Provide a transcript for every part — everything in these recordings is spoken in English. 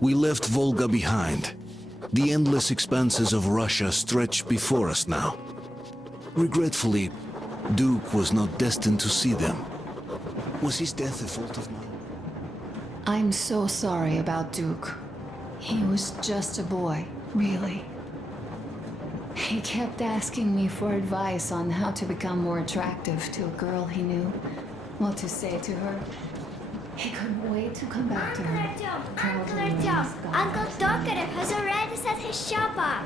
We left Volga behind. The endless expanses of Russia stretch before us now. Regretfully, Duke was not destined to see them. Was his death a fault of mine? I'm so sorry about Duke. He was just a boy, really. He kept asking me for advice on how to become more attractive to a girl he knew, what to say to her. He couldn't wait to come back to her. Uncle Artyom, Uncle Tokarev has already set his shop up.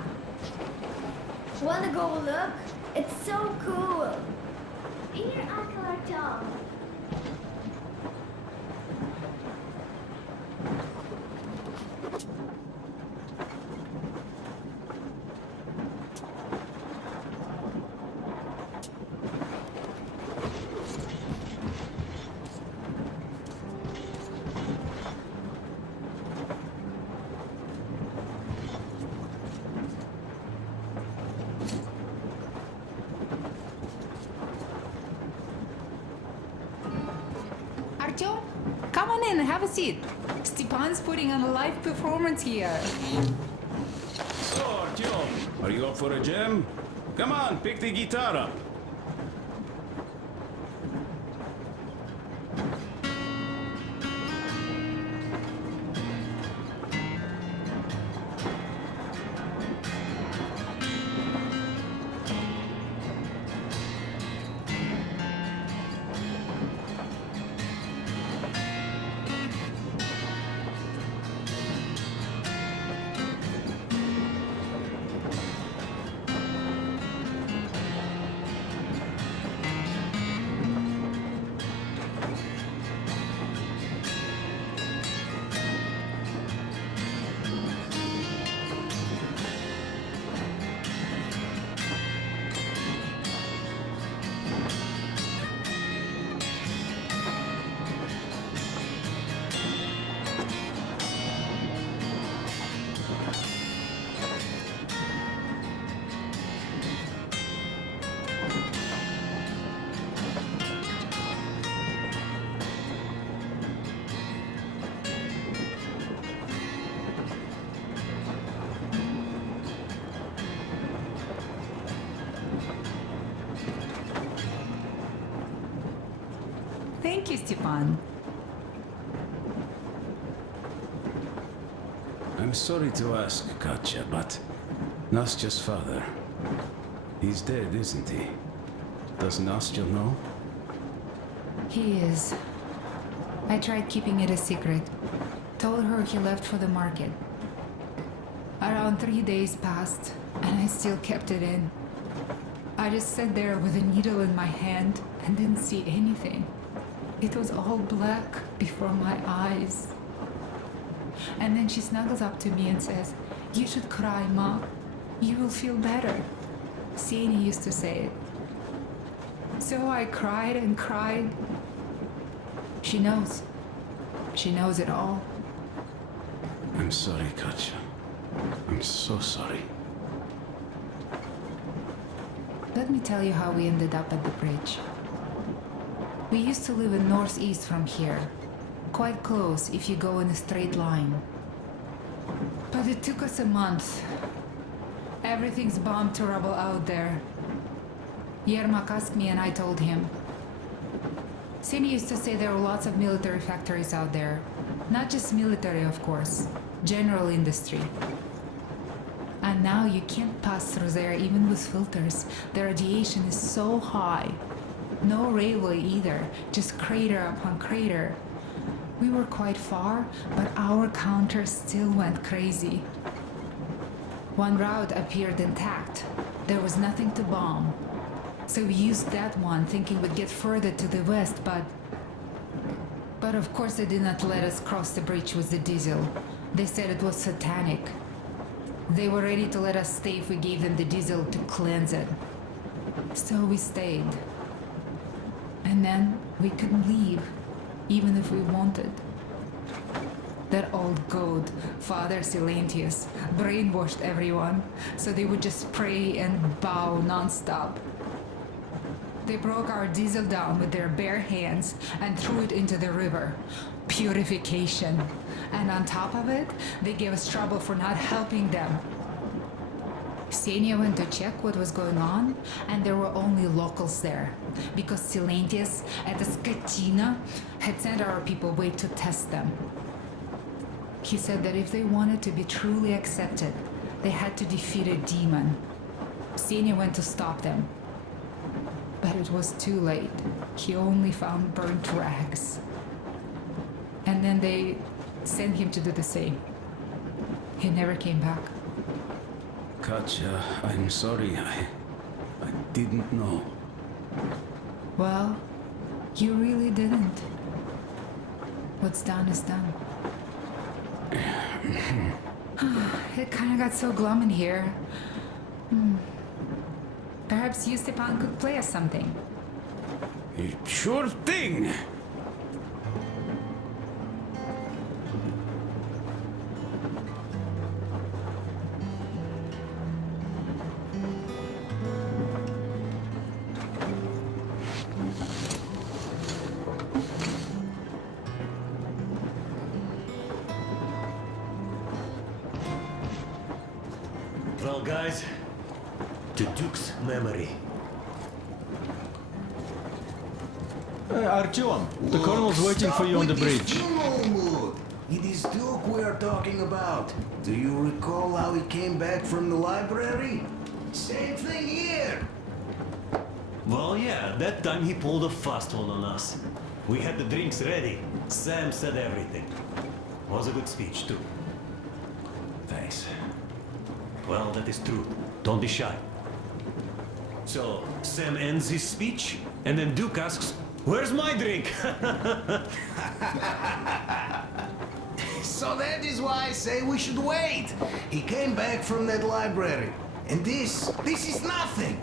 Wanna go look? It's so cool. Here, Uncle Artyom. Artyom, come on in and have a seat. Stepan's putting on a live performance here. So, Artyom, are you up for a jam? Come on, pick the guitar up. Thank you, Stepan. I'm sorry to ask, Katya, but Nastya's father, he's dead, isn't he? Does Nastya know? He is. I tried keeping it a secret. Told her he left for the market. Around 3 days passed, and I still kept it in. I just sat there with a needle in my hand and didn't see anything. It was all black before my eyes. And then she snuggles up to me and says, "You should cry, Ma. You will feel better." Sini used to say it. So I cried and cried. She knows. She knows it all. I'm sorry, Katya. I'm so sorry. Let me tell you how we ended up at the bridge. We used to live in northeast from here. Quite close if you go in a straight line. But it took us a month. Everything's bombed to rubble out there. Yermak asked me and I told him. Sini used to say there were lots of military factories out there. Not just military, of course. General industry. And now you can't pass through there even with filters. The radiation is so high. No railway either, just crater upon crater. We were quite far, but our counter still went crazy. One route appeared intact. There was nothing to bomb. So we used that one, thinking we'd get further to the west, but of course they did not let us cross the bridge with the diesel. They said it was satanic. They were ready to let us stay if we gave them the diesel to cleanse it. So we stayed. And then we couldn't leave, even if we wanted. That old goat, Father Silentius, brainwashed everyone, so they would just pray and bow non-stop. They broke our diesel down with their bare hands and threw it into the river. Purification. And on top of it, they gave us trouble for not helping them. Xenia went to check what was going on, and there were only locals there, because Silentius at the Skatina had sent our people away to test them. He said that if they wanted to be truly accepted, they had to defeat a demon. Xenia went to stop them. But it was too late. He only found burnt rags. And then they sent him to do the same. He never came back. Katja, I'm sorry. I didn't know. Well, you really didn't. What's done is done. It kind of got so glum in here. Perhaps you, Stepan, could play us something. Sure thing! Well, guys, to Duke's memory. Artyom, the colonel's waiting for you on the bridge. It is Duke we are talking about. Do you recall how he came back from the library? Same thing here. Well, yeah, that time he pulled a fast one on us. We had the drinks ready. Sam said everything. Was a good speech, too. Thanks. Well, that is true. Don't be shy. So, Sam ends his speech, and then Duke asks, "Where's my drink?" So that is why I say we should wait. He came back from that library. And this is nothing.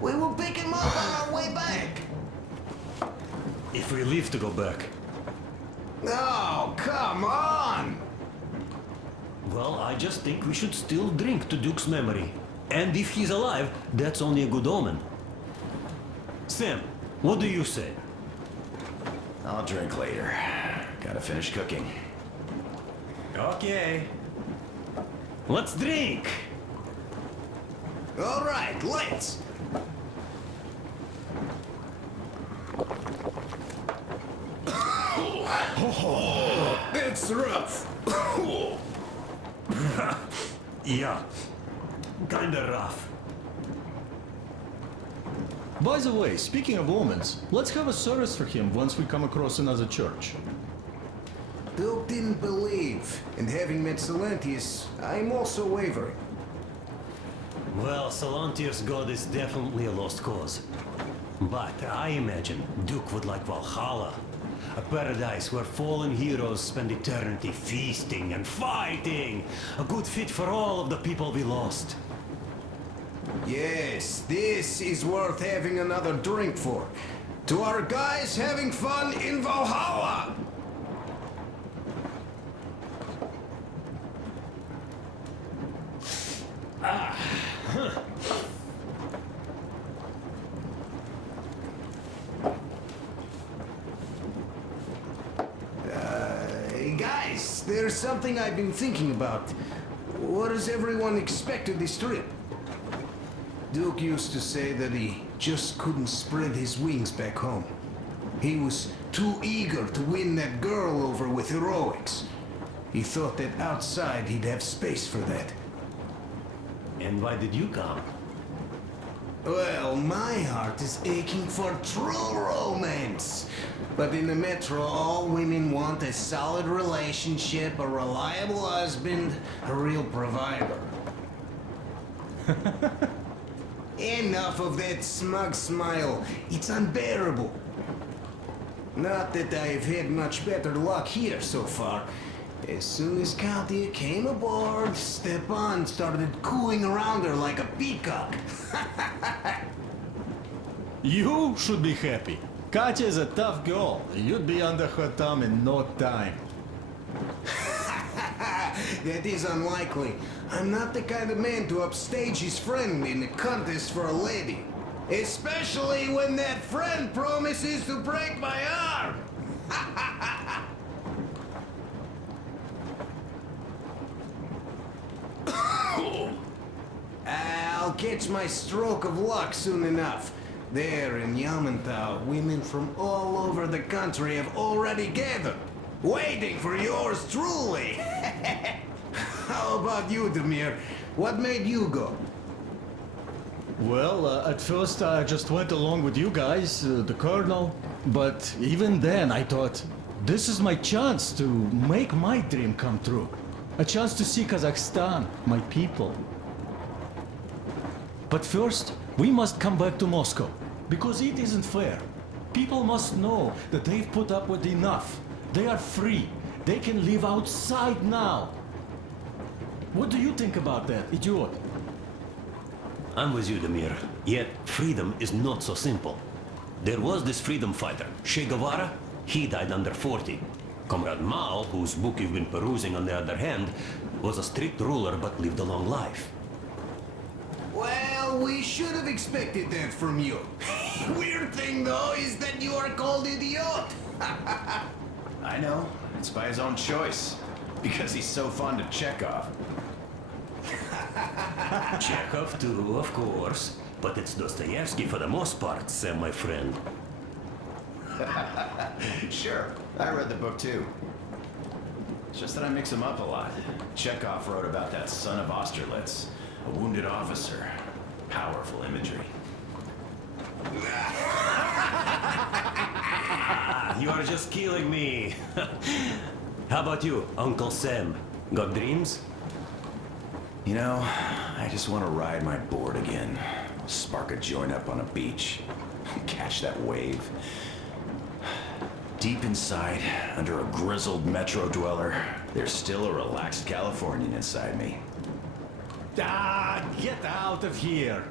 We will pick him up on our way back. If we leave to go back. Oh, come on! Well, I just think we should still drink to Duke's memory. And if he's alive, that's only a good omen. Sam, what do you say? I'll drink later. Gotta finish cooking. Okay. Let's drink! All right, let's. It's rough. Yeah. Kinda rough. By the way, speaking of omens, let's have a service for him once we come across another church. Duke didn't believe, and having met Silentius, I'm also wavering. Well, Salantius' god is definitely a lost cause. But I imagine Duke would like Valhalla. A paradise where fallen heroes spend eternity feasting and fighting. A good fit for all of the people we lost. Yes, this is worth having another drink for. To our guys having fun in Valhalla! Hey guys, there's something I've been thinking about. What does everyone expect of this trip? Duke used to say that he just couldn't spread his wings back home. He was too eager to win that girl over with heroics. He thought that outside he'd have space for that. And why did you come? Well, my heart is aching for true romance. But in the metro, all women want a solid relationship, a reliable husband, a real provider. Enough of that smug smile. It's unbearable. Not that I've had much better luck here so far. As soon as Katya came aboard, Stepan started cooing around her like a peacock. You should be happy. Katya is a tough girl. You'd be under her thumb in no time. That is unlikely. I'm not the kind of man to upstage his friend in a contest for a lady. Especially when that friend promises to break my arm. I'll catch my stroke of luck soon enough. There in Yamantau, women from all over the country have already gathered, waiting for yours truly. How about you, Demir? What made you go? Well, at first I just went along with you guys, the Colonel. But even then I thought, this is my chance to make my dream come true. A chance to see Kazakhstan, my people. But first, we must come back to Moscow, because it isn't fair. People must know that they've put up with enough. They are free. They can live outside now. What do you think about that, idiot? I'm with you, Demir. Yet, freedom is not so simple. There was this freedom fighter, Che Guevara. He died under 40. Comrade Mao, whose book you've been perusing on the other hand, was a strict ruler but lived a long life. Well, we should have expected that from you. Weird thing, though, is that you are called idiot. I know. It's by his own choice. Because he's so fond of Chekhov. Chekhov too, of course. But it's Dostoevsky for the most part, Sam, my friend. Sure, I read the book too. It's just that I mix them up a lot. Chekhov wrote about that son of Austerlitz, a wounded officer. Powerful imagery. You are just killing me. How about you, Uncle Sam? Got dreams? You know, I just want to ride my board again. Spark a joint up on a beach. Catch that wave. Deep inside, under a grizzled metro dweller, there's still a relaxed Californian inside me. Ah, get out of here.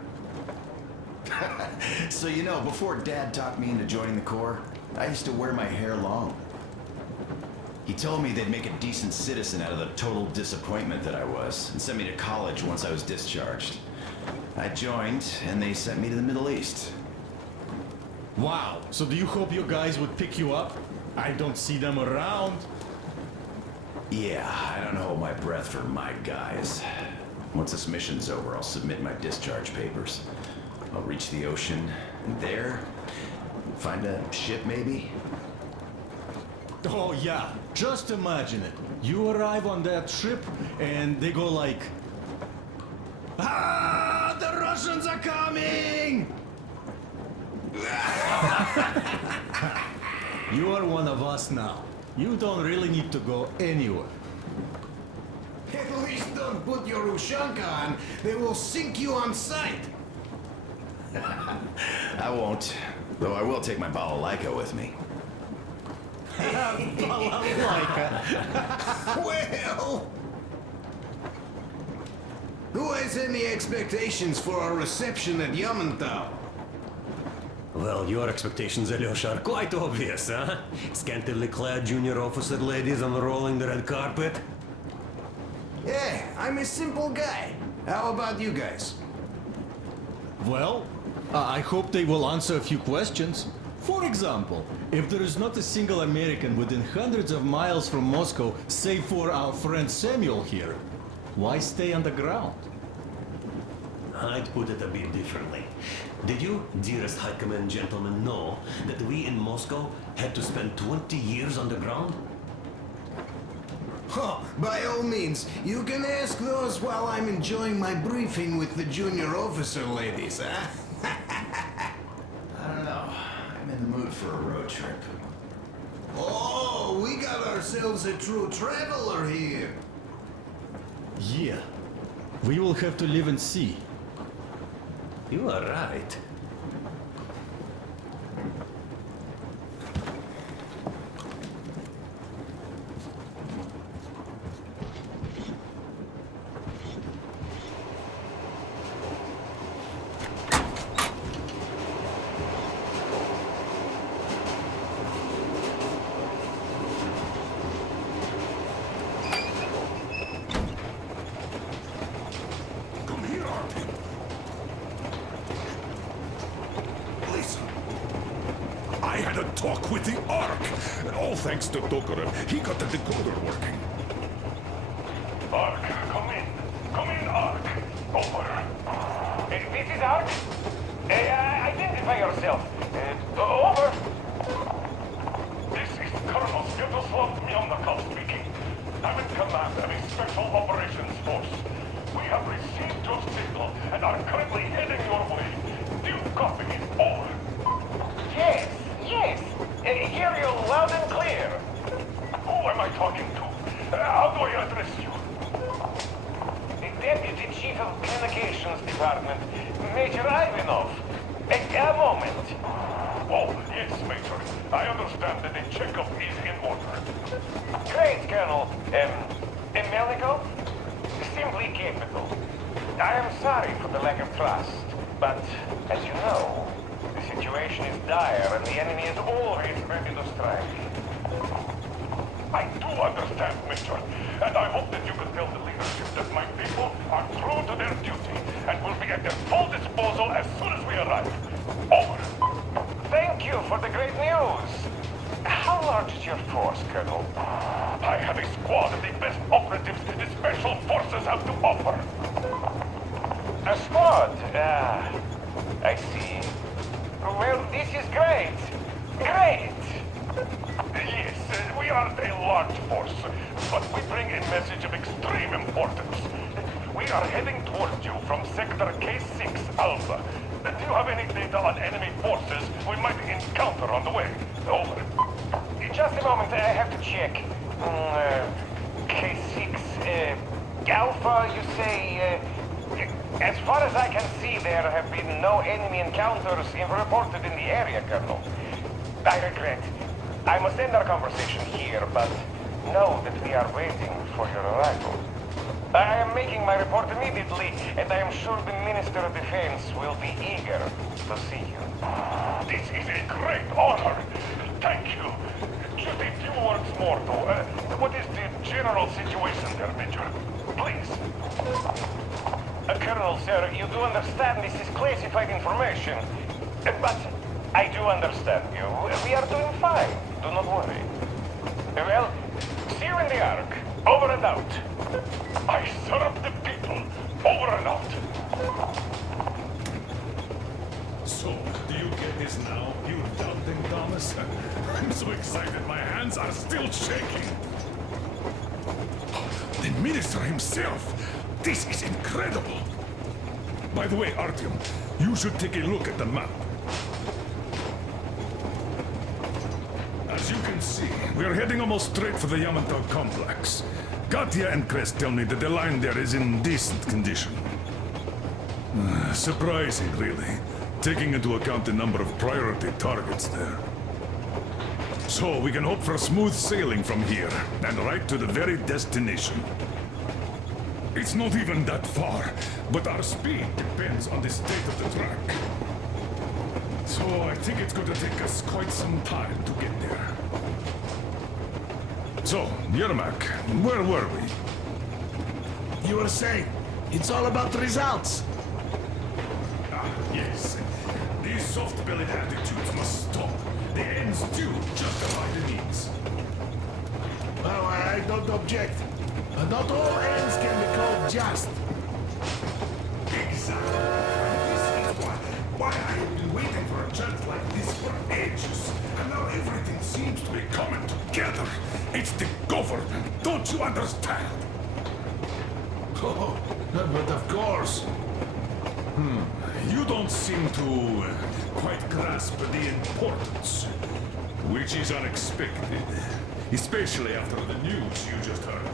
So you know, before Dad talked me into joining the Corps, I used to wear my hair long. He told me they'd make a decent citizen out of the total disappointment that I was, and sent me to college once I was discharged. I joined, and they sent me to the Middle East. Wow, so do you hope your guys would pick you up? I don't see them around. Yeah, I don't hold my breath for my guys. Once this mission's over, I'll submit my discharge papers. I'll reach the ocean, and there, find a ship maybe? Oh yeah, just imagine it. You arrive on that ship and they go like, "Ah, the Russians are coming!" You are one of us now. You don't really need to go anywhere. At least don't put your Ushanka on. They will sink you on sight. I won't, though I will take my balalaika with me. Well, who has any expectations for our reception at Yamantau? Well, your expectations, Alyosha, are quite obvious, huh? Scantily clad junior officer ladies unrolling the red carpet. Yeah, I'm a simple guy. How about you guys? Well, I hope they will answer a few questions. For example, if there is not a single American within hundreds of miles from Moscow, save for our friend Samuel here, why stay on the ground? I'd put it a bit differently. Did you, dearest High Command gentlemen, know that we in Moscow had to spend 20 years on the ground? Oh, by all means, you can ask those while I'm enjoying my briefing with the junior officer ladies, huh? I don't know. I'm in the mood for a road trip. Oh, we got ourselves a true traveler here. Yeah, we will have to live and see. You are right. had a talk with the Ark. All thanks to Tokarev. He got the decoder working. Ark, come in. Come in, Ark. Over. This is Ark? Identify yourself. Over. This is Colonel Sviatoslav Mylnikov speaking. I'm in command of a special operations force. We have received your signal and are currently heading your way. Do you copy? Over. Yes. Hear you loud and clear. Who am I talking to? How do I address you? The Deputy Chief of Communications Department, Major Ivanov. A moment. Oh, yes, Major. I understand that the checkup is in order. Great, Colonel. Melnikov? Simply capable. I am sorry for the lack of trust, but as you know, the situation is dire and the enemy is always ready to strike. I do understand, Major, and I hope that you can tell the leadership that my people are true to their duty and will be at their full disposal as soon as we arrive. Over. Thank you for the great news. How large is your force, Colonel? I have a squad of the best operatives the Special Forces have to offer. A squad? I see. Well, this is great. Great! Yes, we aren't a large force, but we bring a message of extreme importance. We are heading towards you from Sector K6 Alpha. Do you have any data on enemy forces we might encounter on the way? Over. Just a moment, I have to check. K6, Alpha, you say... as far as I can see, there have been no enemy encounters reported in the area, Colonel. I regret. I must end our conversation here, but know that we are waiting for your arrival. I am making my report immediately, and I am sure the Minister of Defense will be eager to see you. This is a great honor. Thank you. Just a few words more, though. What is the general situation there, Major? Please. Colonel, sir, you do understand this is classified information. But I do understand you. We are doing fine. Do not worry. Well, see you in the Ark. Over and out. I serve the people. Over and out. So, do you get this now, you doubting Thomas? I'm so excited, my hands are still shaking. The minister himself! This is incredible! By the way, Artyom, you should take a look at the map. As you can see, we are heading almost straight for the Yamantau complex. Katya and Crest tell me that the line there is in decent condition. Surprising, really, taking into account the number of priority targets there. So we can hope for smooth sailing from here, and right to the very destination. It's not even that far, but our speed depends on the state of the track. So I think it's going to take us quite some time to get there. So, Yermak, where were we? You were saying, it's all about the results. Ah, yes. These soft-bellied attitudes must stop. The ends do justify the means. Well, I don't object. But not all ends can be called just. Exactly. This is why I have been waiting for a chance like this for ages. And now everything seems to be coming together. It's the government. Don't you understand? Oh, but of course. You don't seem to quite grasp the importance, which is unexpected, especially after the news you just heard.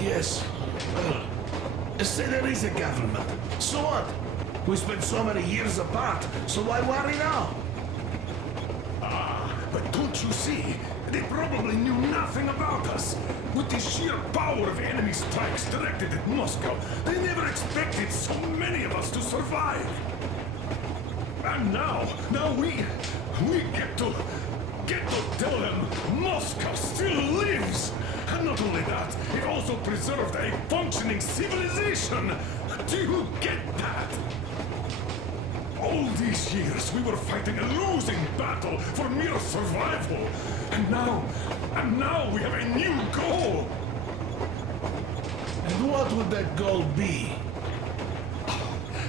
Yes. Well, say there is a government. So what? We spent so many years apart, so why worry now? But don't you see? They probably knew nothing about us. With the sheer power of enemy strikes directed at Moscow, they never expected so many of us to survive. And now we get to tell them Moscow still lives. And not only that, it also preserved a functioning civilization. Do you get that? Old these years, we were fighting a losing battle for mere survival. And now we have a new goal. And what would that goal be?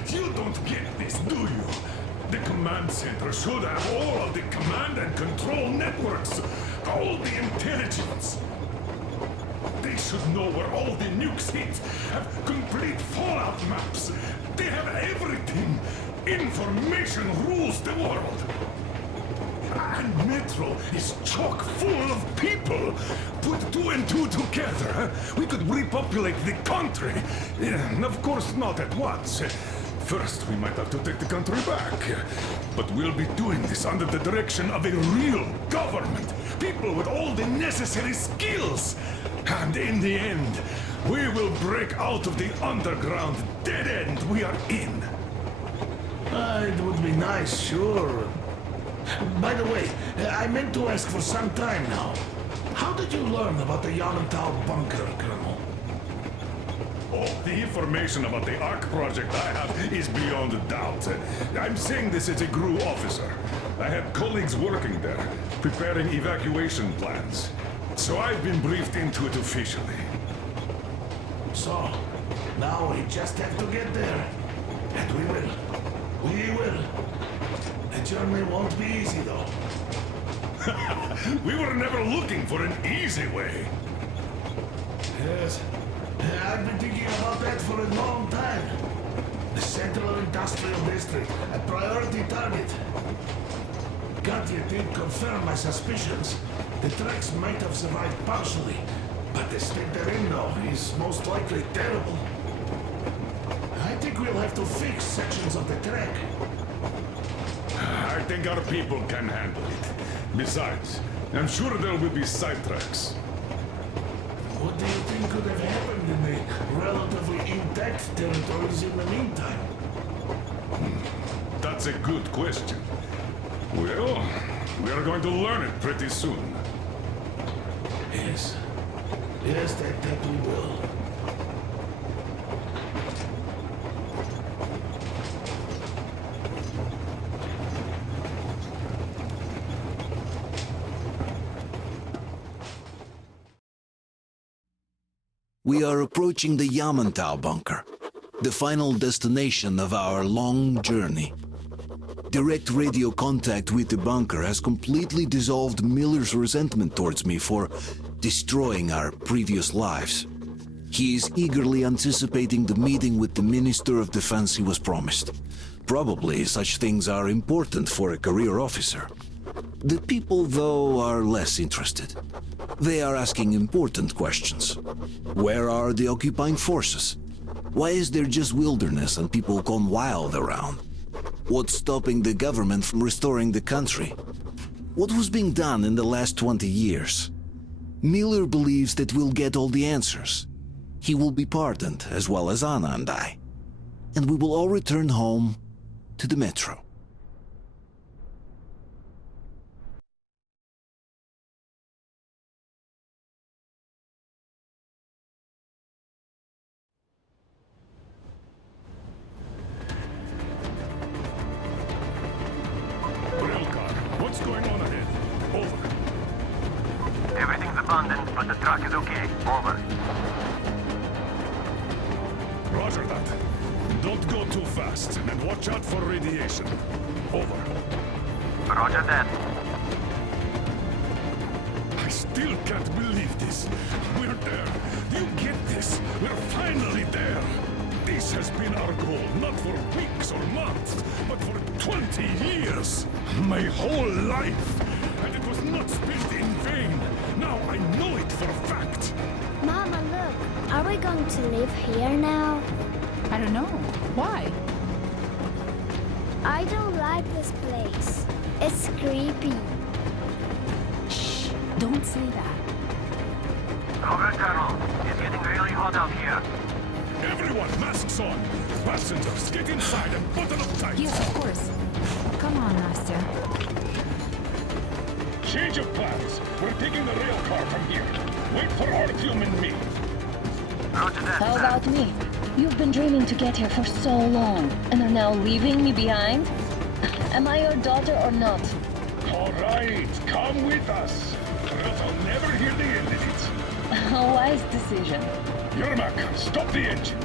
You don't get this, do you? The command center should have all of the command and control networks, all the intelligence. They should know where all the nukes hit, have complete fallout maps. They have everything. Information rules the world. And Metro is chock full of people. Put two and two together, we could repopulate the country. Of course, not at once. First, we might have to take the country back. But we'll be doing this under the direction of a real government. People with all the necessary skills. And in the end, we will break out of the underground dead end we are in. It would be nice, sure. By the way, I meant to ask for some time now. How did you learn about the Yamantau bunker, Colonel? Oh, the information about the ARC project I have is beyond a doubt. I'm saying this as a GRU officer. I had colleagues working there, preparing evacuation plans. So I've been briefed into it officially. So, now we just have to get there. And we will. We will. The journey won't be easy, though. We were never looking for an easy way. Yes. I've been thinking about that for a long time. The Central Industrial District, a priority target. Katya did confirm my suspicions. The tracks might have survived partially, but the state they're in now is most likely terrible. I think we'll have to fix sections of the track. I think our people can handle it. Besides, I'm sure there will be sidetracks. What do you think could have happened in the relatively intact territories in the meantime? That's a good question. Well, we are going to learn it pretty soon. Yes. Yes, that we will. We are approaching the Yamantau bunker, the final destination of our long journey. Direct radio contact with the bunker has completely dissolved Miller's resentment towards me for destroying our previous lives. He is eagerly anticipating the meeting with the Minister of Defense he was promised. Probably such things are important for a career officer. The people, though, are less interested. They are asking important questions. Where are the occupying forces? Why is there just wilderness and people gone wild around? What's stopping the government from restoring the country? What was being done in the last 20 years? Miller believes that we'll get all the answers. He will be pardoned, as well as Anna and I. And we will all return home to the Metro. What's going on ahead? Over. Everything's abandoned, but the truck is okay. Over. Roger that. Don't go too fast, and watch out for radiation. Over. Roger that. I still can't believe this. We're there. Do you get this? We're finally there. This has been our goal, not for weeks or months, but for 20 years. My whole life. And it was not spent in vain. Now I know it for a fact. Mama, look. Are we going to live here now? I don't know. Why? I don't like this place. It's creepy. Shh. Don't say that. Over, Colonel. It's getting really hot out here. Everyone, masks on. Passengers, get inside and button up tight. Yes, of course. Come on, Nastya. Change of plans. We're taking the rail car from here. Wait for Artyom and me. Roger that. How about me? You've been dreaming to get here for so long, and are now leaving me behind? Am I your daughter or not? All right, come with us. Or else I'll never hear the end of it. A wise decision. Yermak, stop the engine.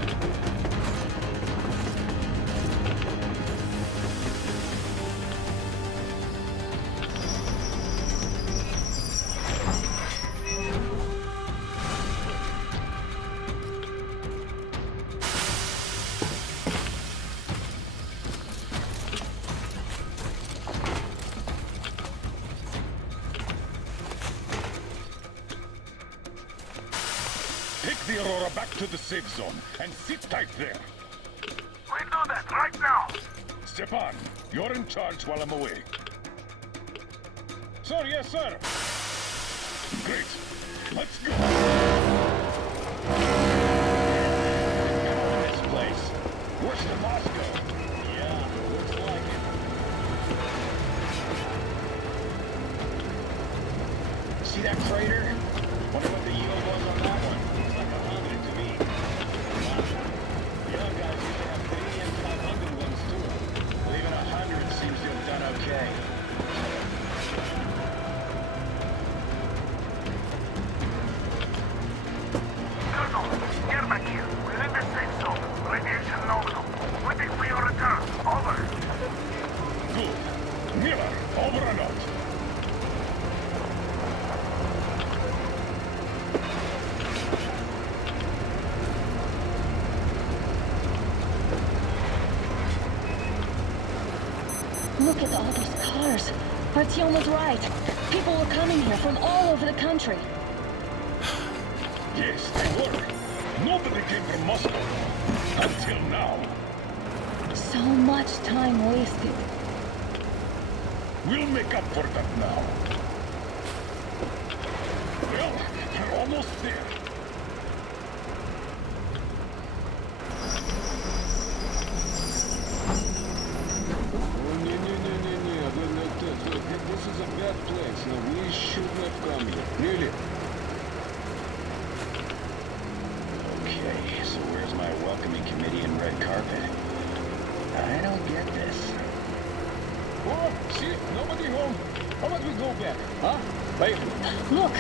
Take the Aurora back to the safe zone and sit tight there. We do that right now. Stepan, you're in charge while I'm away. Sir, yes, sir. Great. Let's go. This place. Worse than Moscow. Yeah, looks like it. See that crater? Wonder what the yield was on that one. Looks like 100 to me. Wow. The young guys usually have 3 and 500 ones too. Well, even 100 seems to have done okay. Colonel, Yermak here. We're in the safe zone. Radiation nominal. Waiting for your return. Over. Good. Miller, over and out. Look at all those cars. Artyom was right. People were coming here from all over the country. Yes, they were. Nobody came from Moscow. Until now. So much time wasted. We'll make up for that now. Well, we're almost there. This is a bad place. No, we should not come here. Really? Okay, so where's my welcoming committee and red carpet? I don't get this. Oh, see? Nobody home. How about we go back, huh? Wait. Look!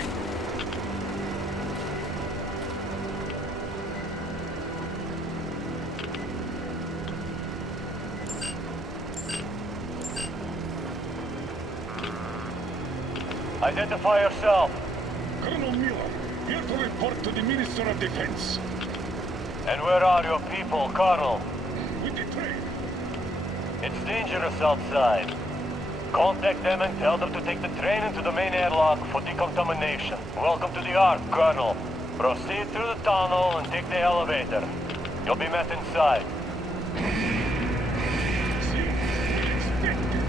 Identify yourself. Colonel Miller, here to report to the Minister of Defense. And where are your people, Colonel? With the train. It's dangerous outside. Contact them and tell them to take the train into the main airlock for decontamination. Welcome to the Ark, Colonel. Proceed through the tunnel and take the elevator. You'll be met inside. See? Expect it.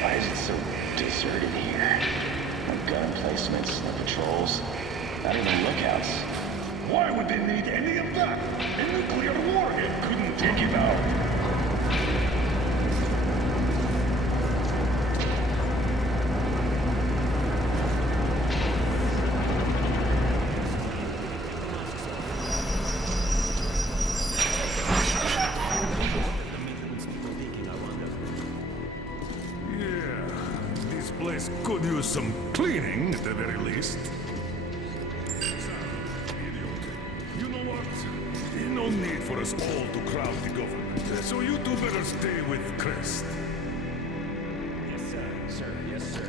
Why is it so deserted here? No gun emplacements, no patrols, not even lookouts. Why would they need any of that? A nuclear warhead couldn't take it out. Yeah, this place could use some cleaning at the very least. You know what? No need for us all to crowd the government. So you two better stay with Crest. Yes, sir. Sir, yes, sir.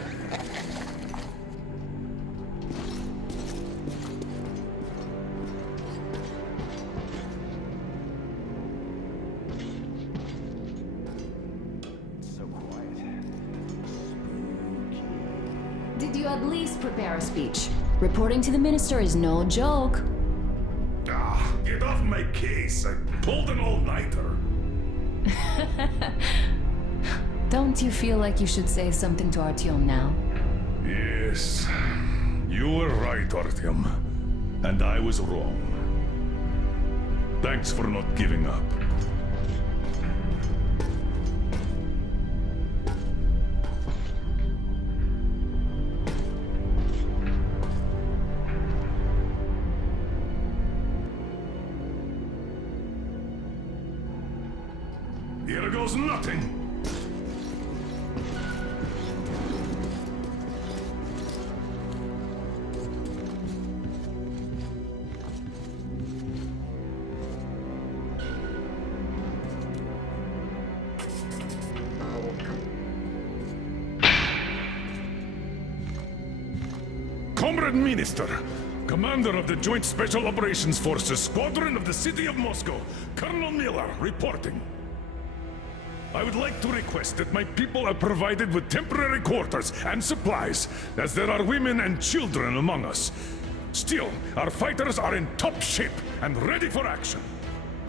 So quiet. Did you at least prepare a speech? Reporting to the minister is no joke. Ah, get off my case. I pulled an all-nighter. Don't you feel like you should say something to Artyom now? Yes, you were right, Artyom. And I was wrong. Thanks for not giving up. Here goes nothing. Comrade Minister, Commander of the Joint Special Operations Forces Squadron of the City of Moscow, Colonel Miller, reporting. I would like to request that my people are provided with temporary quarters and supplies, as there are women and children among us. Still, our fighters are in top shape and ready for action.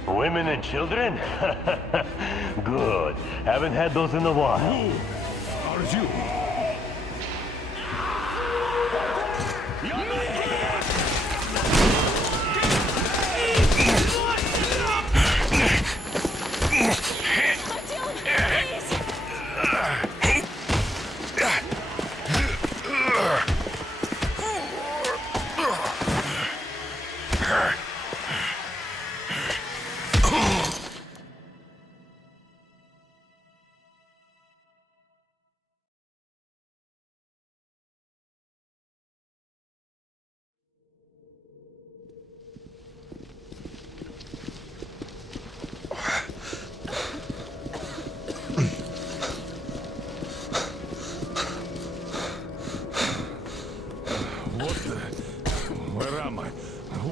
Women and children? Good. Haven't had those in a while. Who are you? Where am I?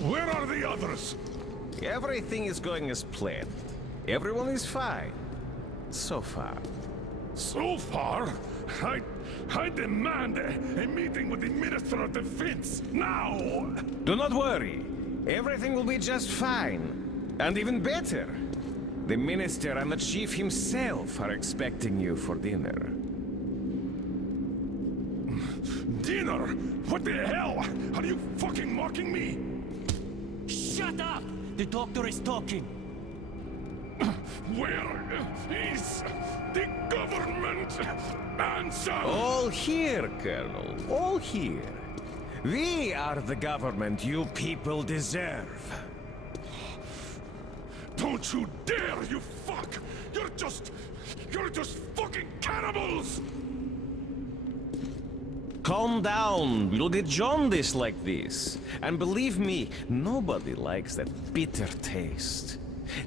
Where are the others? Everything is going as planned. Everyone is fine. So far. So far? I demand a meeting with the Minister of Defense, now! Do not worry. Everything will be just fine. And even better. The Minister and the Chief himself are expecting you for dinner. Dinner? What the hell? Are you fucking mocking me? Shut up! The doctor is talking. Where is the government answer? All here, Colonel. All here. We are the government you people deserve. Don't you dare, you fuck! You're just fucking cannibals! Calm down. We'll get jaundice like this. And believe me, nobody likes that bitter taste.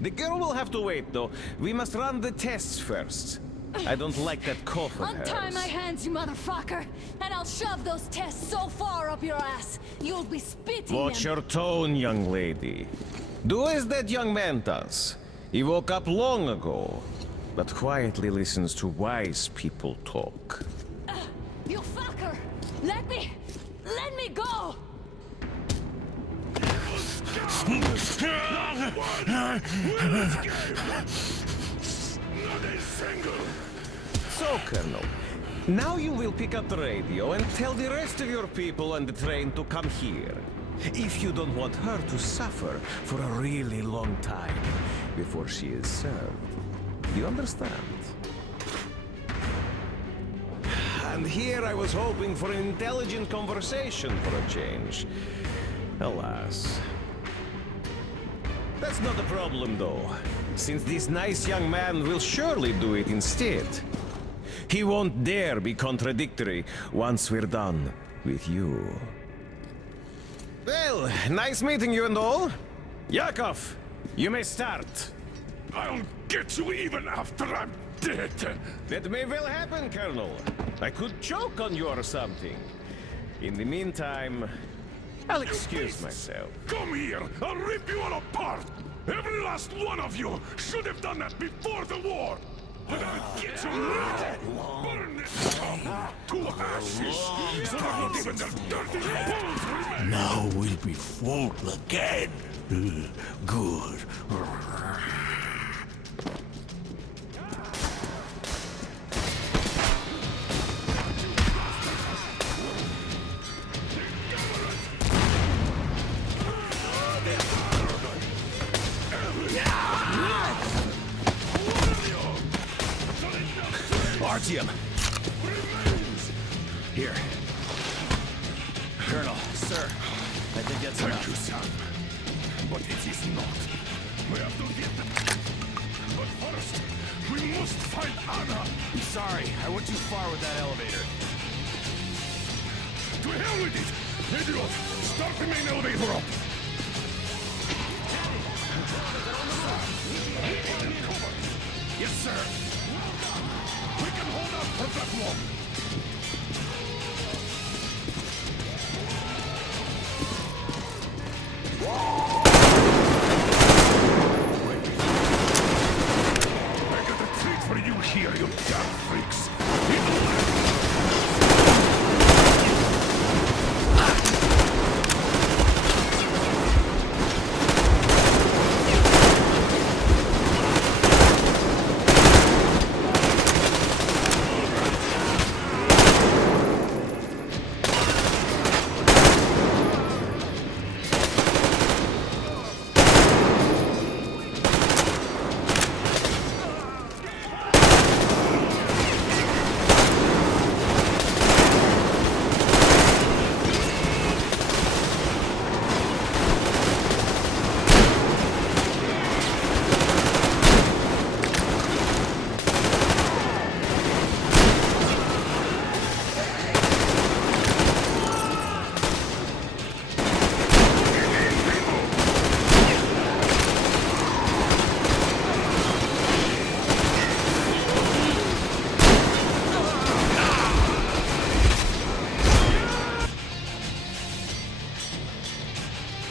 The girl will have to wait, though. We must run the tests first. I don't like that cough of hers. Untie my hands, you motherfucker, and I'll shove those tests so far up your ass, you'll be spitting Watch them. your tone, young lady. Do as that young man does. He woke up long ago, but quietly listens to wise people talk. You fucker! Let me go! So, Colonel, now you will pick up the radio and tell the rest of your people on the train to come here. If you don't want her to suffer for a really long time before she is served. Do you understand? And here I was hoping for an intelligent conversation for a change. Alas. That's not a problem, though, since this nice young man will surely do it instead. He won't dare be contradictory once we're done with you. Well, nice meeting you and all. Yakov, you may start. I'll get you even after I'm dead. That may well happen, Colonel. I could choke on you or something. In the meantime, I'll excuse myself. Come here! I'll rip you all apart! Every last one of you should have done that before the war! But I'll get you now! Burn this town to ashes! So that not even their dirty bones remain! Now we'll be full again. Good. Artyom! Here. Colonel, sir, I think that's Thank enough. you, son. But it is not. We have to get them. But first. We must find Anna. I'm sorry, I went too far with that elevator. To hell with it! Idiot! Start the main elevator up!